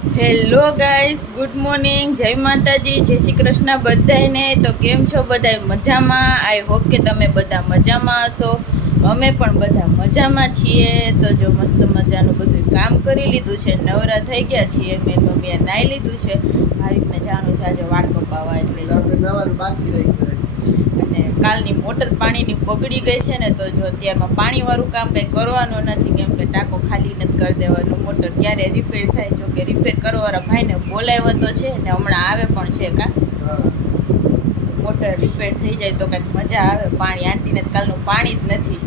Hello guys, good morning, જય માતાજી, જય શ્રી કૃષ્ણ બધાને. તો કેમ છો બધા? મજામાં? આઈ હોપ કે તમે બધા મજામાં હશો. અમે પણ બધા મજામાં છીએ. તો જો મસ્ત મજાનું બધું કામ કરી લીધું છે, નવરા થઈ ગયા છીએ. મેં મમ્મીએ નાહી લીધું છે. ભાવિકને જવાનું છે આજે વાળ કપાવવા, એટલે નવાનું બાકી રહી ગયું. અને કાલની મોટર પાણીની બગડી ગઈ છે ને, તો જો અત્યારમાં પાણીવાળું કામ કંઈ કરવાનું નથી, કેમ કે ટાંકો ખાલી નથી કરી દેવાનું. મોટર ક્યારે રિપેર થાય, જો કે રિપેર કરવાવાળા ભાઈને બોલાવ્યો તો છે ને હમણાં આવે પણ છે. મોટર રિપેર થઈ જાય તો કંઈક મજા આવે. પાણી આંટીને કાલનું પાણી જ નથી.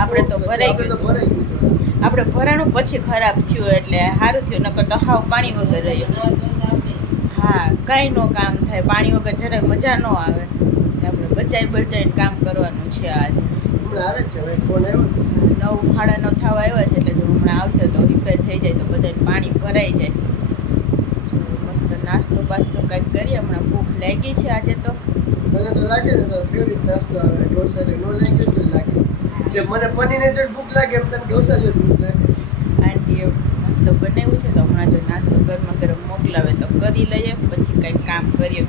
આપણે તો ભરાઈ ગયું, આપણે ભરાણું પછી ખરાબ થયું એટલે સારું થયું, નકર તો હાવ પાણી વગર રહ્યું. હા, કાંઈ નો કામ થાય પાણી વગર, જરાય મજા ન આવે. આપણે બચાઈને કામ કરવાનું છે આજે. આવે છે ફોન આવ્યો 9, 9:30 થવા આવ્યા છે, એટલે જો હમણાં આવશે તો રિપેર થઈ જાય તો બધાને પાણી ભરાઈ જાય. મસ્ત નાસ્તો બાસ્તો કંઈક કરીએ. હમણાં ભૂખ લાગી છે આજે તો. મને તો લાગે છે તો ફેવરિટ નાસ્તો આવે ઢોસા ને. નો લાગે તો લાગે જે મને પનીરને જે ભૂખ લાગે એમ તને ઢોસા જો ભૂખ લાગે. આંટીએ મસ્ત બનાવ્યું છે તો હમણાં જો નાસ્તો ગરમા ગરમ મોકલાવે તો કરી લઈએ, પછી કંઈક કામ કરીએ.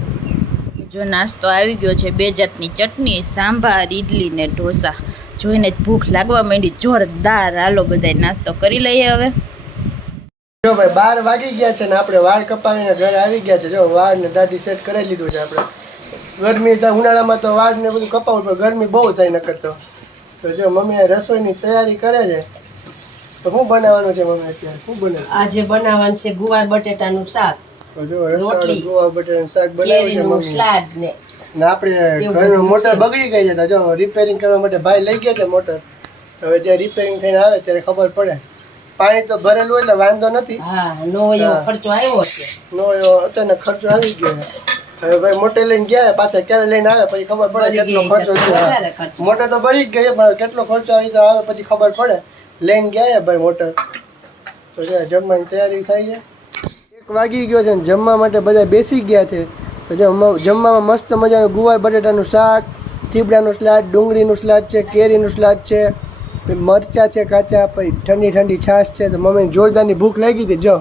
જો નાસ્તો આવી ગયો છે, 2 જાતની ચટણી, સાંભાર, ઇડલી ને ઢોસા. જોઈને જ ભૂખ લાગવા માંડી જોરદાર. હાલો બધા નાસ્તો કરી લઈએ હવે. જો ભાઈ 12 વાગી ગયા છે ને આપણે વાળ કપાવીને ઘરે આવી ગયા છે. જો વાળ ને દાઢી સેટ કરાવી લીધું છે આપણે. ગરમી થાય ઉનાળામાં તો વાળ ને બધું કપાવવું પણ ગરમી બહુ થાય ન કરતો. તો જો મમ્મી રસોઈની તૈયારી કરે છે. તો શું બનાવવાનું છે મમ્મી અત્યારે? શું બને આજે બનાવવાનું છે ગુવાર બટેટાનું શાક, જો રોટલી, ગુવાર બટેટાનું શાક બનાવ્યું છે મમ્મી. સલાડ ને આપણે ઘરનું મોટર બગડી ગઈ છે તો જો રિપેરિંગ કરવા માટે ભાઈ લઈ ગયા છે મોટર. હવે જે રિપેરિંગ થઈને આવે ત્યારે ખબર પડે. પાણી તો ભરેલું એટલે વાંધો નથી. હા, નો એવો ખર્ચો આવ્યો છે. નો એવો અચાનક ખર્ચો આવી ગયો છે. હવે ભાઈ મોટર લઈને ગયા, પાછા ક્યારે લઈને આવે પછી ખબર પડે કેટલો ખર્ચો છે. મોટર તો ભરી જ ગઈ પણ કેટલો ખર્ચો આવી તો આવે પછી ખબર પડે. લઈને ગયા ભાઈ મોટર. તો જો જમવાની તૈયારી થઈ છે. 1 વાગી ગયો છે ને જમવા માટે બધા બેસી ગયા છે. તો જો જમવામાં મસ્ત મજાનું ગુવાર બટેટાનું શાક, થીબડાનું સલાડ, ડુંગળીનું સલાડ છે, કેરીનું સલાડ છે, મરચાં છે કાચા, પછી ઠંડી ઠંડી છાશ છે. તો મમ્મીને જોરદારની ભૂખ લાગી હતી. જો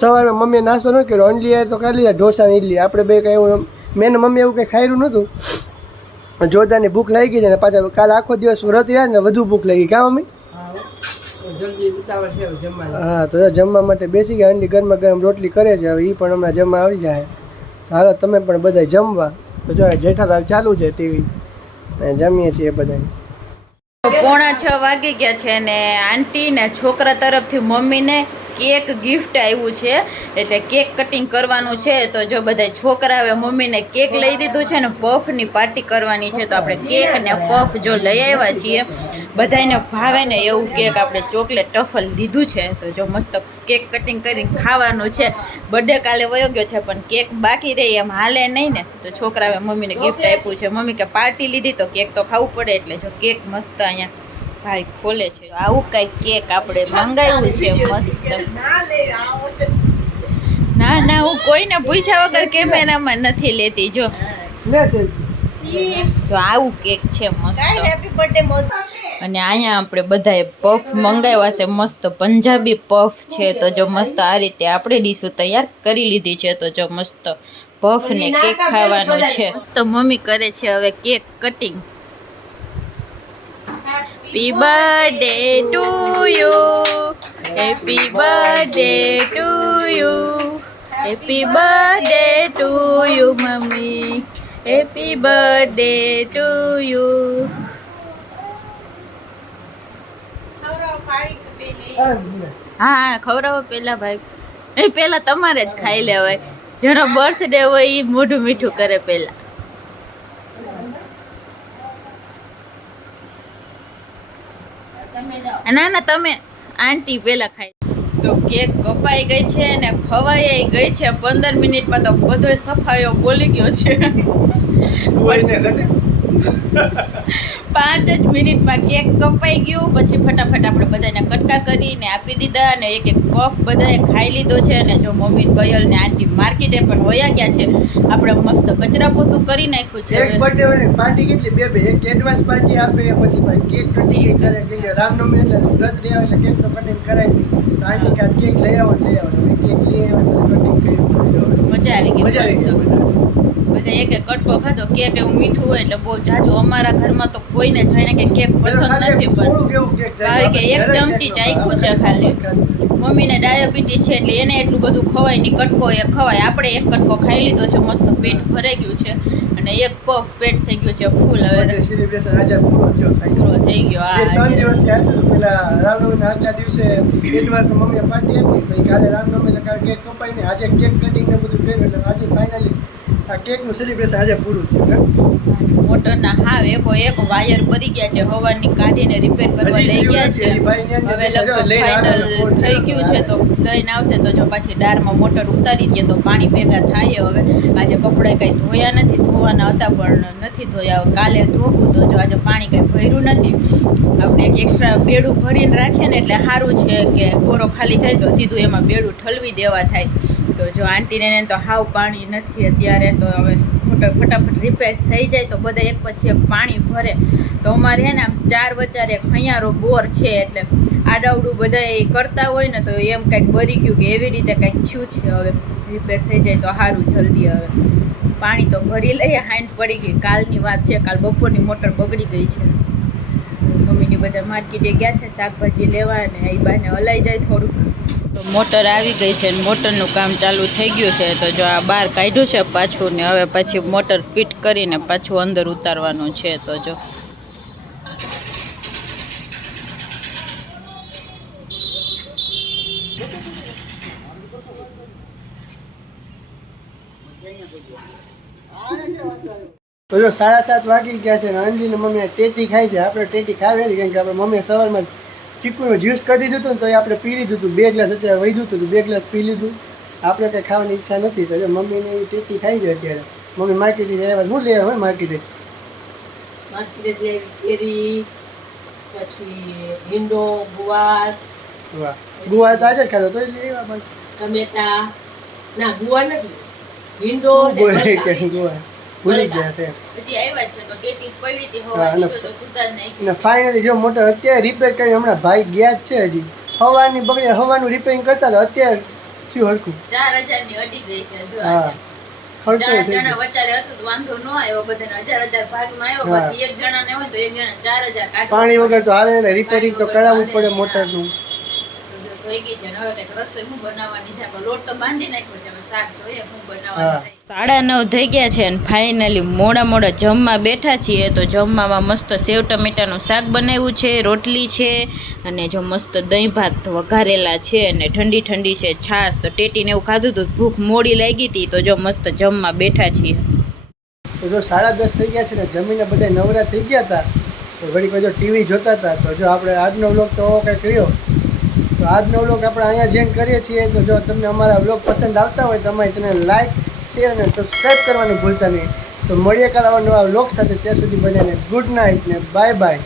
સવારમાં મમ્મીએ નાસ્તો ન કર્યો, ઓનલી યાર તો કરી લીધા ઢોસા ને ઇડલી. આપણે બે કંઈ એવું મેં મમ્મી એવું કંઈ ખાયું નહોતું. જોરદારની ભૂખ લાગી છે ને પાછા કાલે આખો દિવસ વ્રત રહ્યા ને વધુ ભૂખ લાગી. કાં મમ્મી? હા, તો જમવા માટે બેસી ગયા. અંડી ગરમા ગરમ રોટલી કરે છે. હવે એ પણ હમણાં જમવા આવી જાય. હાલો તમે પણ બધા જમવા. તો જો જેઠાલાલ ચાલુ છે ટીવી, જમીએ છીએ બધા. 5:45 વાગી ગયા છે ને આંટી ને છોકરા તરફથી મમ્મીને કેક ગિફ્ટ આવ્યું છે, એટલે કેક કટિંગ કરવાનું છે. તો જો બધા છોકરા હવે મમ્મીને કેક લઈ દીધું છે ને પફની પાર્ટી કરવાની છે. તો આપણે કેક ને પફ જો લઈ આવ્યા છીએ, બધાને ભાવે ને એવું કેક આપણે ચોકલેટ ટફલ લીધું છે. તો જો મસ્ત કેક કટિંગ કરીને ખાવાનું છે. બર્થડે કાલે વયો ગયો છે પણ કેક બાકી રહી એમ હાલે નહીં ને. તો છોકરાએ મમ્મીને ગિફ્ટ આપ્યું છે. મમ્મી કે પાર્ટી લીધી તો કેક તો ખાવું પડે, એટલે જો કેક મસ્ત અહીંયા ભાઈ ખોલે છે. આવું કઈ કેક આપણે મંગાવ્યું છે મસ્ત. ના હું કોઈને પૂછ્યા વગર કેમેરામાં નથી લેતી. જો આવું કેક છે મસ્ત. અને અહીંયા આપણે બધાએ પફ મંગાવ્યા છે મસ્ત પંજાબી પફ છે. તો જો મસ્ત આ રીતે આપણે ડીશો તૈયાર કરી લીધી છે. તો જો મસ્ત પફ ને કેક ખાવાનું છે. મસ્ત મમ્મી કરે છે હવે cake cutting. Happy birthday to you, happy birthday to you, happy birthday to you mummy, happy birthday to you. હા ખવડાવો પેલા ભાઈ. નહીં પેલા તમારે જ ખાઈ લેવાય. જેનો બર્થડે હોય એ મોઢું મીઠું કરે પેલા. ના તમે આંટી પેલા ખાઈ. તો કેક કપાઈ ગઈ છે ને ખવાઈ ગઈ છે 15 મિનિટમાં. તો બધો સફાઈઓ બોલી ગયો છે. 5 જ મિનિટમાં કેક કપાઈ ગયું. પછી ફટાફટ આપણે બધાને કટકા કરીને આપી દીધા અને એક પફ બધાએ ખાઈ લીધો છે. અને જો મમ્મી કયલ ને આંટી માર્કેટે પણ વયા ગયા છે. આપણે મસ્ત કચરા પોતું કરી નાખ્યું છે. એક બર્થડે પાર્ટી કેટલી? બે એક એડવાન્સ પાર્ટી આપે, પછી ભાઈ કેક કટિંગ કરે. કેમ કે રામનવમી એટલે વ્રત રહ્યા એટલે કેક તો કટિંગ કરાય નહીં. તો આંટી કાંઈ કેક લઈ આવો કેક લઈ આવે મજા આવી ગઈ બધા એક એક કટકો ખાધો. કેક એવું મીઠું હોય એટલે બહુ જાજુ. અમારા ઘરમાં તો કોઈને જાણે કે કેક પસંદ નથી, થોડુંક એવું કેક ભાવે કે એક ચમચી ચાખ્યું છે ખાલી. મમ્મીને ડાયાબિટીસ છે એટલે એને એટલું બધું ખવાય નહીં, કટકો એ ખવાય. આપણે એક કટકો ખાઈ લીધો છે, મસ્ત પેટ ભરાઈ ગયું છે અને એક પફ પેટ થઈ ગયું છે ફૂલ. હવે સેલિબ્રેશન આજે પૂરો થયો પૂરો થઈ ગયો. એ 3 દિવસ આવ્યું પેલા રામનવમીના આગલા દિવસે એડવાન્સમાં મમ્મીએ પાર્ટી આપી, પછી કાલે રામનવમી એટલે કેક કપાઈ ને આજે કેક કટિંગ ને બધું કર્યું એટલે આજે ફાઇનલી આ કેકનું સેલિબ્રેશન આજે પૂરું થયું. મોટરના હાવ એક વાયર પડી ગયા છે, હવાની કાઢીને રિપેર કરવા લઈ ગયા છે. હવે લગભગ ફાઇનલ થઈ ગયું છે તો લઈને આવશે. તો જો પાછી દારમાં મોટર ઉતારી દઈએ તો પાણી ભેગા થાય. હવે આજે કપડાં કંઈ ધોયા નથી, ધોવાના હતા પણ નથી ધોયા. કાલે ધોવું તો જો આજે પાણી કંઈ ભર્યું નથી. આપણે એક એક્સ્ટ્રા બેડું ભરીને રાખીએ ને એટલે સારું છે કે કોરો ખાલી થાય તો સીધું એમાં બેડું ઠલવી દેવા થાય. તો જો આંટીને તો હાવ પાણી નથી અત્યારે, તો હવે મોટર ફટાફટ રિપેર થઈ જાય તો બધા એક પછી એક પાણી ભરે. તો અમારે હે ને આમ 4 વચાર એક હૈયારો બોર છે એટલે આડાવડું બધા એ કરતા હોય ને તો એમ કંઈક બરી ગયું કે એવી રીતે કંઈક થયું છે. હવે રિપેર થઈ જાય તો સારું જલ્દી. હવે પાણી તો ભરી લઈએ, હાંડ પડી ગઈ. કાલની વાત છે, કાલ બપોરની મોટર બગડી ગઈ છે. મમ્મીની બધા માર્કેટે ગયા છે શાકભાજી લેવા અને એ બાને હલાઈ જાય થોડુંક. તો મોટર આવી ગઈ છે અને મોટરનું કામ ચાલુ થઈ ગયું છે. તો જો આ બહાર કાઢ્યું છે પાછું ને હવે પછી મોટર ફિટ કરીને પાછું અંદર ઉતારવાનું છે. તો જો તો જો 7:30 વાગી ગયા છે અને અંજીને મમ્મીએ ટેટી ખાઈ છે. આપણે ટેટી ખાવી કેમ કે આપણે મમ્મીએ સવારમાં ચીકુનું જ્યુસ કરી દીધું હતું ને તો એ આપણે પી લીધું હતું. 2 ગ્લાસ અત્યારે વધ્યું હતું, 2 ગ્લાસ પી લીધું. આપણે કંઈ ખાવાની ઈચ્છા નથી તો જો મમ્મીને એવી ટેટી ખાઈ છે અત્યારે. મમ્મી માર્કેટે જાય શું લેવા હોય માર્કેટે લેવી કેરી, પછી ભીંડો, ગુવાર. વાહ, ગુવાર તો આજે જ ખાધો તો લેવા બાકી ટમેટા ના ગુવાર નથી, ભીંડો ને ગુવાર ગલકા. ભૂલી ગયા તે. હજી આવ્યા છે તો ટેટી પડી હતી હા, હવા અને તો સુધાર નાખી. અને ફાઇનલી જો મોટર અત્યારે રિપેર કરી હમણાં ભાઈ ગયા જ છે. હજી હવાની બગડે હવાનું રિપેરિંગ કરતા હતા અત્યારે થયું હરખું. 4000 ની અડી ગઈ છે. જો હા, આજે ખર્ચો 4 થઈ જણા ગયો. વચારે હતું તો વાંધો ન આવ્યો. બધાને 1000 ભાગમાં આવ્યો. હા. બાકી એક જણા ને હોય તો એક જણા 4000 કાઢવા. પાણી વગર તો હાલે એટલે રિપેરિંગ તો કરાવવું જ પડે મોટરનું. થઈ ગઈ છે ને હવે કંઈક રસોઈ હું બનાવવાની છે. આપણે લોટ તો બાંધી નાખ્યો છે, હવે શાક જોઈએ હું હા. બનાવવાની. 9:30 થઈ ગયા છે અને ફાઇનલી મોડા જમવા બેઠા છીએ. તો જમવામાં મસ્ત સેવ ટમેટાનું શાક બનાવ્યું છે, રોટલી છે અને જો મસ્ત દહીં ભાત વઘારેલા છે અને ઠંડી છે છાશ. તો ટેટીને એવું ખાધું હતું, ભૂખ મોડી લાગી હતી તો જો મસ્ત જમવા બેઠા છીએ. તો જો 10:30 થઈ ગયા છે ને જમીને બધા નવરા થઈ ગયા હતા તો ઘડીક જો ટીવી જોતા હતા. તો જો આપણે આજનો વ્લોગ તો કંઈક કર્યો. તો આજનો વ્લોગ આપણે અહીંયા જેમ કરીએ છીએ. તો જો તમને અમારા વ્લોગ પસંદ આવતા હોય તો અમારી ચેનલ લાઈક, શેર અને સબસ્ક્રાઈબ કરવાનું ભૂલતા નહીં. તો મળીએ કાલે આવા નવા વ્લોગ સાથે. ત્યાં સુધી બધાને ગુડ નાઇટ ને બાય બાય.